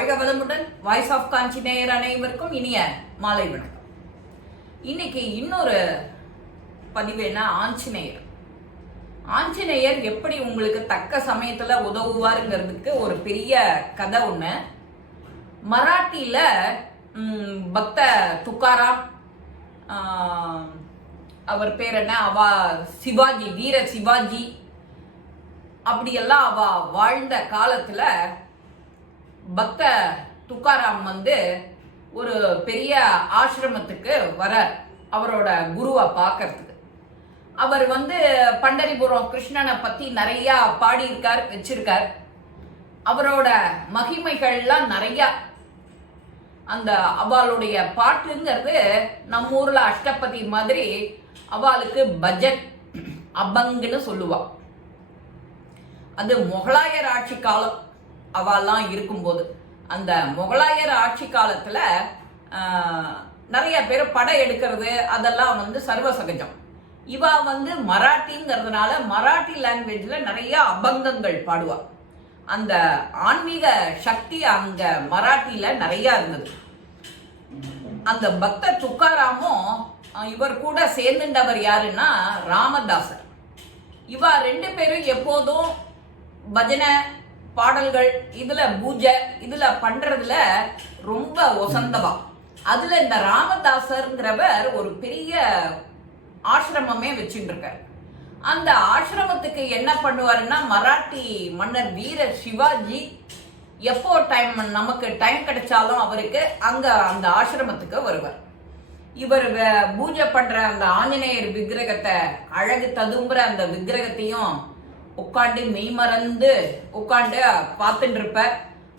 வாழ்க வளமுடன் voice of காஞ்சி நேயர் அனைவருக்கும் இனிய மாலை வணக்கம். இன்னைக்கு இன்னொரு பதிவு என்ன? ஆஞ்சநேயர். ஆஞ்சநேயர் எப்படி உங்களுக்கு தக்க சமயத்துல உதவுவாருங்கிறதுக்கு ஒரு பெரிய கதை ஒண்ணு. மராட்டியில பக்த துக்காராம் ஆஹ், அவர் பேர் என்ன? அவா சிவாஜி வீர சிவாஜி. அப்படியெல்லாம் அவ வாழ்ந்த காலத்துல பக்த துக்காராம் வந்து ஒரு பெரிய ஆசிரமத்துக்கு வர அவரோட குருவை பார்க்கறதுக்கு. அவர் வந்து பண்டரிபுரம் கிருஷ்ணனை பத்தி நிறைய பாடியிருக்கார் வச்சிருக்கார். அவரோட மகிமைகள்லாம் நிறையா. அந்த அவளுடைய பாட்டுங்கிறது நம்ம ஊர்ல அஷ்டபதி மாதிரி அவளுக்கு பஜட் அபங்குன்னு சொல்லுவா. அது முகலாயர் ஆட்சி காலம். அவெல்லாம் இருக்கும்போது அந்த முகலாயர் ஆட்சி காலத்தில் நிறைய பேர் படம் எடுக்கிறது அதெல்லாம் வந்து சர்வசகஜம். இவா வந்து மராட்டிங்கிறதுனால மராட்டி லாங்குவேஜில் நிறைய அபங்கங்கள் பாடுவா. அந்த ஆன்மீக சக்தி அங்க மராட்டியில் நிறைய இருந்தது. அந்த பக்த துக்காராமும் இவர் கூட சேர்ந்துண்டவர் யாருன்னா ராமதாசர். இவா ரெண்டு பேரும் எப்போதும் பஜனை பாடல்கள் இதுல பூஜை இதுல பண்றதுல ரொம்ப ஒசந்தவா அதுல இந்த ராமதாசர்ங்கிறவர் ஒரு பெரிய ஆசிரமமே வச்சுட்டு இருக்கார் அந்த ஆசிரமத்துக்கு என்ன பண்ணுவாருன்னா மராட்டி மன்னர் வீர சிவாஜி எப்போ டைம் நமக்கு டைம் கிடைச்சாலும் அவருக்கு அங்க அந்த ஆசிரமத்துக்கு வருவார். இவர் வ- பூஜை பண்ற அந்த ஆஞ்சநேயர் விக்கிரகத்தை அழகு ததும்புற அந்த விக்கிரகத்தையும் உட்காந்து மெய்மறந்து உட்காந்து பார்த்துட்டு இருப்ப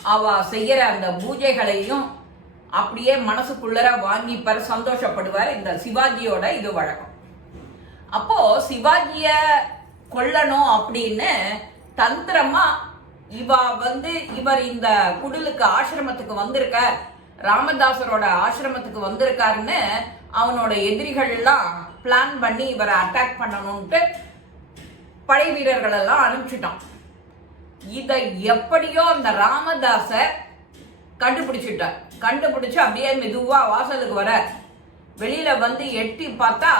அவ செய்யற அந்த பூஜைகளையும் அப்படியே மனசுக்குள்ளர வாங்கிப்பார் சந்தோஷப்படுவார் இந்த சிவாஜியோட இது வழக்கம். அப்போ சிவாஜிய கொல்லணும் அப்படின்னு தந்திரமா இவ வந்து இவர் இந்த குடலுக்கு ஆசிரமத்துக்கு வந்திருக்க ராமதாசரோட ஆசிரமத்துக்கு வந்திருக்காருன்னு அவனோட எதிரிகள் எல்லாம் பிளான் பண்ணி இவரை அட்டாக் பண்ணணும்ட்டு படை வீரர்கள் எல்லாம் அனுப்பிச்சிட்டான். இதை எப்படியோ அந்த ராமதாசர் கண்டுபிடிச்சிட்டார். கண்டுபிடிச்சு அப்படியே மெதுவா வாசலுக்கு வர. வெளியில வந்து எட்டி பார்த்தா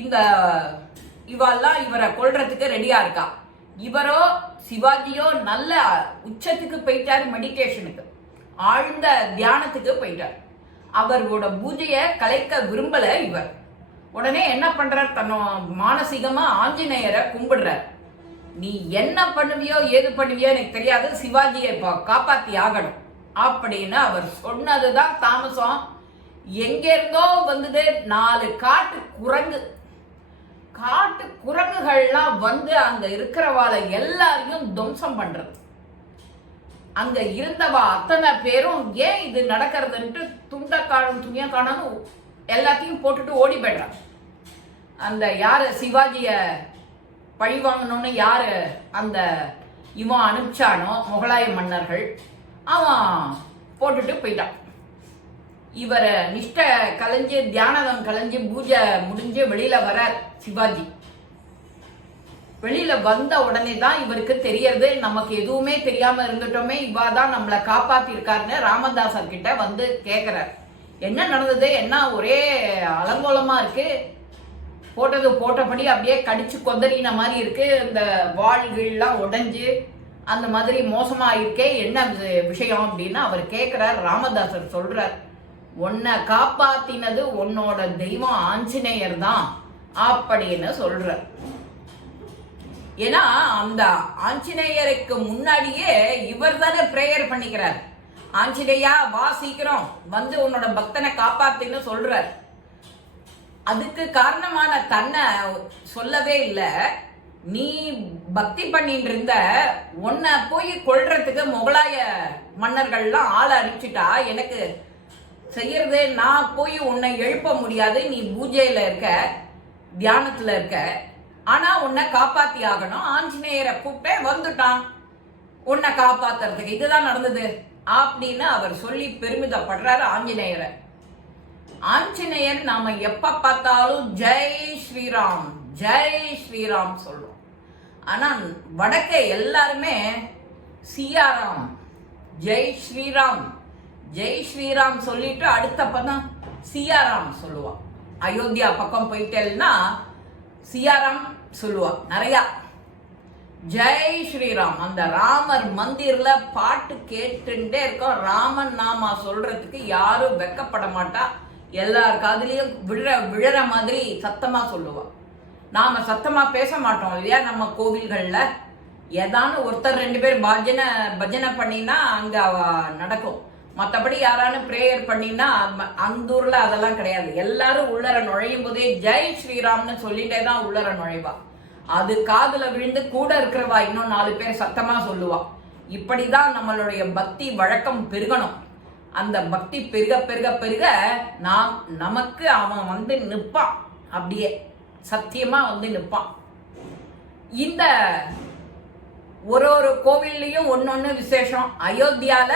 இந்த இவெல்லாம் இவரை கொள்றதுக்கு ரெடியா இருக்கா. இவரோ சிவாஜியோ நல்ல உச்சத்துக்கு போயிட்டார் மெடிடேஷனுக்கு ஆழ்ந்த தியானத்துக்கு போயிட்டார். அவரோட பூஜையை கலைக்க விரும்பல இவர். உடனே என்ன பண்றார்? தன்னோ மானசீகமா ஆஞ்சநேயரை கும்பிடுறார். நீ என்ன பண்ணுவியோ ஏது பண்ணுவியோ எனக்கு தெரியாது. சிவாஜியை காப்பாத்தி ஆகணும். அப்படின்னு அவர் சொன்னதுதான் தாமசம். எங்கேருந்தோ வந்தது நாலு காட்டு குரங்கு. காட்டு குரங்குகள்லாம் வந்து அங்க இருக்கிறவாளை எல்லாரையும் துவம்சம் பண்றது. அங்க இருந்தவா அத்தனை பேரும் ஏன் இது நடக்கிறதுன்ட்டு துண்ட காணும் துணியா காணும் எல்லாத்தையும் போட்டுட்டு ஓடி போயிடுறாங்க அந்த யார் சிவாஜியை பழி வாங்கணும்னு யார் அந்த இவன் அனுப்பிச்சானோ முகலாய மன்னர்கள் அவன் போட்டுட்டு போயிட்டான். இவரை நிஷ்ட கலைஞ்சு தியானதம் கலைஞ்சு பூஜை முடிஞ்சு வெளியில் வர சிவாஜி. வெளியில் வந்த உடனே தான் இவருக்கு தெரியறது. நமக்கு எதுவுமே தெரியாமல் இருந்துட்டோமே. இவா தான் நம்மளை காப்பாற்றிருக்காருன்னு ராமதாசர் கிட்ட வந்து கேட்குறாரு என்ன நடந்தது? என்ன ஒரே அலங்கோலமா இருக்கு? போட்டது போட்டபடி அப்படியே கடிச்சு கொந்தறின மாதிரி இருக்கு. இந்த வாள்கள்லாம் உடைஞ்சு அந்த மாதிரி மோசமா இருக்கே என்ன விஷயம் அப்படின்னு அவர் கேட்கிறார் ராமதாசர் சொல்றார் உன்னை காப்பாத்தினது உன்னோட தெய்வம் ஆஞ்சநேயர் தான் அப்படின்னு சொல்றார். ஏன்னா அந்த ஆஞ்சநேயருக்கு முன்னாடியே இவர் தானே பிரேயர் பண்ணிக்கிறார். ஆஞ்சநேயா வா சீக்கிரம். வந்து உன்னோட பக்தனை காப்பாத்துன்னு சொல்றார் அதுக்கு காரணமான தன்னை சொல்லவே இல்லை. நீ பக்தி பண்ணிட்டு இருந்த உன்னை போய் கொள்றதுக்கு முகலாய மன்னர்கள்லாம் ஆளை அனுப்பிச்சிட்டா எனக்கு செய்யறது நான் போய் உன்னை எழுப்ப முடியாது. நீ பூஜையில இருக்க தியானத்துல இருக்க. ஆனா உன்னை காப்பாத்தி ஆகணும். ஆஞ்சநேயரை கூப்பிட்டே வந்துட்டான். உன்னை காப்பாத்துறதுக்கு. இதுதான் நடந்தது. அப்படின்னு அவர் சொல்லி பெருமிதப்படுறாரு ஆஞ்சநேயரை. ஆஞ்சநேயர் நாம எப்ப பார்த்தாலும் ஜெய் ஸ்ரீராம் ஜெய் ஸ்ரீராம் சொல்றோம். ஆனா வடக்க எல்லாருமே சியாராம் ஜெய் ஸ்ரீராம் ஜெய் ஸ்ரீராம் சொல்லிட்டு அடுத்த பதம் சியாராம் சொல்லுவான் அயோத்தியா பக்கம் போயிட்டேன்னா சியாராம் சொல்லுவான் நிறையா ஜெய் ஸ்ரீராம். அந்த ராமர் மந்திர்ல பாட்டு கேட்டுட்டே இருக்கோம். ராமன் நாமா சொல்றதுக்கு யாரும் வெக்கப்பட மாட்டா. எல்லார் காதுலயும் விழற விழற மாதிரி சத்தமா சொல்லுவா. நாம சத்தமா பேச மாட்டோம் இல்லையா நம்ம கோவில்கள்ல? ஏதானு ஒருத்தர் ரெண்டு பேர் பஜனை பஜனை பண்ணினா அங்க அவ நடக்கும். மற்றபடி யாரானு ப்ரேயர் பண்ணினா ம- அந்த ஊரில் அதெல்லாம் கிடையாது. எல்லாரும் உள்ளர நுழையும் போதே ஜெய் ஸ்ரீராம்னு சொல்லிட்டே தான் உள்ளர நுழைவா. அது காதுல விழுந்து கூட இருக்கிறவா இன்னும் நாலு பேர் சத்தமா சொல்லுவா. இப்படிதான் நம்மளுடைய பக்தி வழக்கம் பெருகணும். அந்த பக்தி பெருக பெருக பெருக நாம் நமக்கு அவன் வந்து நிற்பான் அப்படியே சத்தியமா வந்து நிற்பான் இந்த ஒரு ஒரு கோவில்லையும் ஒன்னொன்னு விசேஷம். அயோத்தியால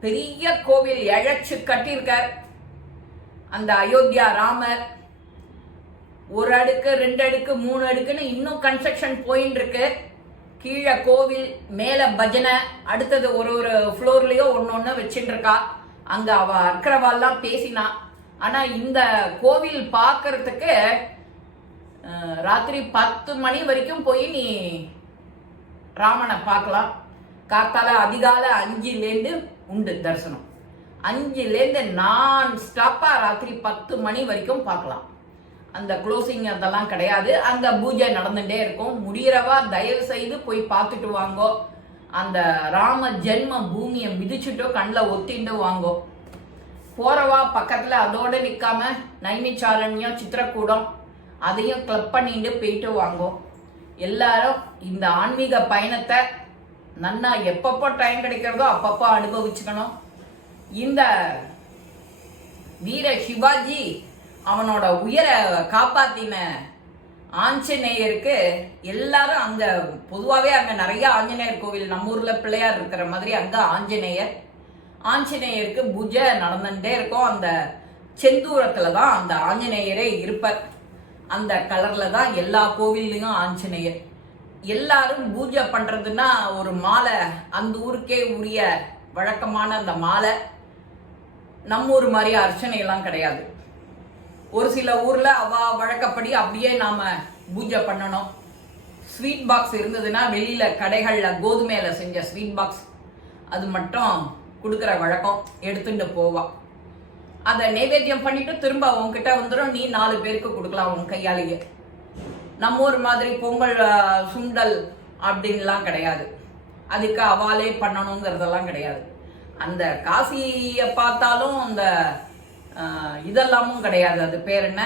பெரிய கோவில் இழைச்சு கட்டியிருக்கார். அந்த அயோத்தியா ராமர் ஒரு அடுக்கு ரெண்டு அடுக்கு மூணு அடுக்குன்னு இன்னும் கன்ஸ்ட்ரக்ஷன் போயின்னு இருக்கு. கீழே கோவில் மேல பஜனை அடுத்தது ஒரு ஒரு ஃப்ளோர்லயோ ஒன்று ஒன்று வச்சுட்டு இருக்கா. அங்க அவ அக்கறவாள்லாம் பேசினா. ஆனா இந்த கோவில் பார்க்கறதுக்கு ராத்திரி பத்து மணி வரைக்கும் போய் நீ ராமனை பார்க்கலாம். காத்தால அதிகால அஞ்சுலேருந்து உண்டு தரிசனம். அஞ்சுலேருந்து நான் ஸ்டாப்பா ராத்திரி பத்து மணி வரைக்கும் பார்க்கலாம். அந்த க்ளோசிங் அதெல்லாம் கிடையாது. அந்த பூஜை நடந்துட்டே இருக்கும். முடியறவா தயவு செய்து போய் பார்த்துட்டு வாங்கோ. அந்த ராம ஜென்ம பூமியை மிதிச்சுட்டோ கண்ணில் ஒத்திண்டு வாங்கோ. போறவா பக்கத்தில் அதோடு நிற்காம நைமிச்சாரண்யம் சித்திரக்கூடம் அதையும் கிளப் பண்ணிட்டு போயிட்டு வாங்கோ. எல்லாரும் இந்த ஆன்மீக பயணத்தை நன்னா எப்பப்போ டைம் கிடைக்கிறதோ அப்பப்போ அனுபவிச்சுக்கணும். இந்த வீர சிவாஜி அவனோட உயிரை காப்பாத்தின ஆஞ்சநேயருக்கு எல்லாரும் அங்க பொதுவாகவே அங்க நிறைய ஆஞ்சநேயர் கோவில் நம்ம ஊர்ல பிள்ளையார் இருக்கிற மாதிரி அங்க ஆஞ்சநேயர். ஆஞ்சநேயருக்கு பூஜை நடந்துட்டே இருக்கும். அந்த செந்தூரத்துல தான் அந்த ஆஞ்சநேயரே இருப்பார். அந்த கலர்ல தான் எல்லா கோவில்லையும் ஆஞ்சநேயர். எல்லாரும் பூஜை பண்றதுன்னா ஒரு மாலை. அந்த ஊருக்கே உரிய வழக்கமான அந்த மாலை. நம்ம ஊர் மாதிரி அர்ச்சனை எல்லாம் கிடையாது. ஒரு சில ஊர்ல அவ வழக்கப்படி அப்படியே நாம பூஜை பண்ணணும். ஸ்வீட் பாக்ஸ் இருந்ததுன்னா வெளியில கடைகள்ல கோதுமையில செஞ்ச ஸ்வீட் பாக்ஸ் அது மட்டும் கொடுக்குற வழக்கம். எடுத்துட்டு போவா. அதை நைவேத்தியம் பண்ணிட்டு திரும்ப உன்கிட்ட வந்துடும் நீ நாலு பேருக்கு கொடுக்கலாம் உன் கையாலேயே. நம்ம ஊர் மாதிரி பொங்கல் சுண்டல் அப்படின்லாம் கிடையாது. அதுக்கு அவாலே பண்ணணுங்கிறதெல்லாம் கிடையாது. அந்த காசியை பார்த்தாலும் அந்த இதெல்லாமும் கிடையாது. அது பேர் என்ன?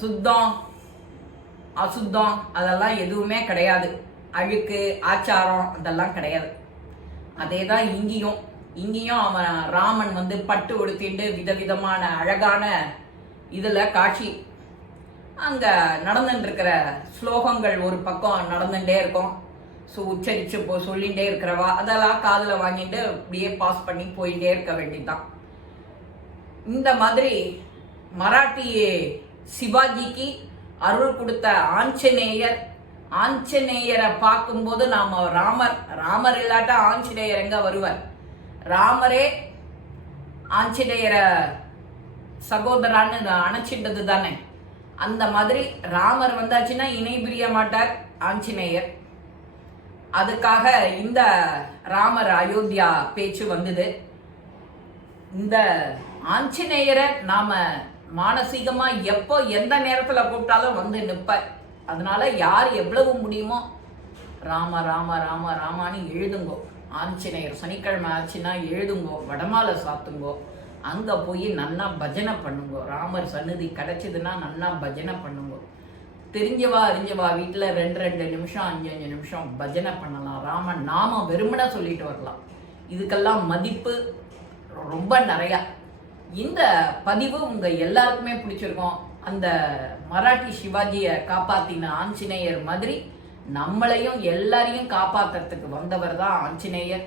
சுத்தம் அசுத்தம் அதெல்லாம் எதுவுமே கிடையாது. அழுக்கு ஆச்சாரம் அதெல்லாம் கிடையாது. அதே தான் இங்கேயும். இங்கேயும் அவன் ராமன் வந்து பட்டு உடுத்திண்டு விதவிதமான அழகான இதில் காட்சி. அங்கே நடந்துட்டு இருக்கிற ஸ்லோகங்கள் ஒரு பக்கம் நடந்துகிட்டே இருக்கும். ஸோ உச்சரித்து போ சொல்லிகிட்டே இருக்கிறவா அதெல்லாம் காதில் வாங்கிட்டு அப்படியே பாஸ் பண்ணி போயிட்டே இருக்க வேண்டியதுதான். இந்த மாதிரி மராட்டி சிவாஜிக்கு அருள் கொடுத்த ஆஞ்சநேயர் ஆஞ்சநேயரை பார்க்கும்போது நாம் ராமர் ராமர் இல்லாட்டா ஆஞ்சநேயர் எங்க வருவார்? ராமரே ஆஞ்சநேயரை சகோதரான்னு அணைச்சிட்டது தானே. அந்த மாதிரி ராமர் வந்தாச்சுன்னா இணை பிரிய மாட்டார் ஆஞ்சநேயர். அதுக்காக இந்த ராமர் அயோத்தியா பேச்சு வந்தது. இந்த ஆஞ்சநேயரை நாம மானசீகமா எப்போ எந்த நேரத்துல கூப்பிட்டாலும் வந்து நிப்பார். அதனால யார் எவ்வளவு முடியுமோ ராம ராம ராம ராமான்னு எழுதுங்கோ. ஆஞ்சநேயர் சனிக்கிழமை ஆச்சுன்னா எழுதுங்கோ வடமாலை சாத்துங்கோ. அங்க போய் நல்லா பஜனை பண்ணுங்கோ. ராமர் சன்னதி கிடைச்சதுன்னா நன்னா பஜனை பண்ணுங்கோ. தெரிஞ்சவா அறிஞ்சவா வீட்டில் ரெண்டு ரெண்டு நிமிஷம் அஞ்சு அஞ்சு நிமிஷம் பஜனை பண்ணலாம். ராமன் நாம வெறுமனே சொல்லிட்டு வரலாம். இதுக்கெல்லாம் மதிப்பு ரொம்ப நிறையா. இந்த பதிவு உங்க எல்லாருக்குமே பிடிச்சிருக்கும். அந்த மராட்டி சிவாஜியை காப்பாத்தின ஆஞ்சநேயர் மாதிரி நம்மளையும் எல்லாரையும் காப்பாத்துறதுக்கு வந்தவர் தான் ஆஞ்சநேயர்.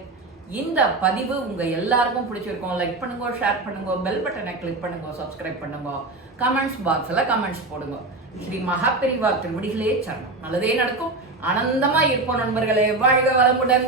இந்த பதிவு உங்க எல்லாருக்கும் பிடிச்சிருக்கும். லைக் பண்ணுங்க ஷேர் பண்ணுங்க பெல் பட்டனை கிளிக் பண்ணுங்க சப்ஸ்கிரைப் பண்ணுங்க. கமெண்ட்ஸ் பாக்ஸ்ல கமெண்ட்ஸ் போடுங்க. ஸ்ரீ மகாபெரிவா திருவடிகளே சரணம். நல்லதே நடக்கும். ஆனந்தமா இருப்போம் நண்பர்களே. வாழ்க வளமுடன்.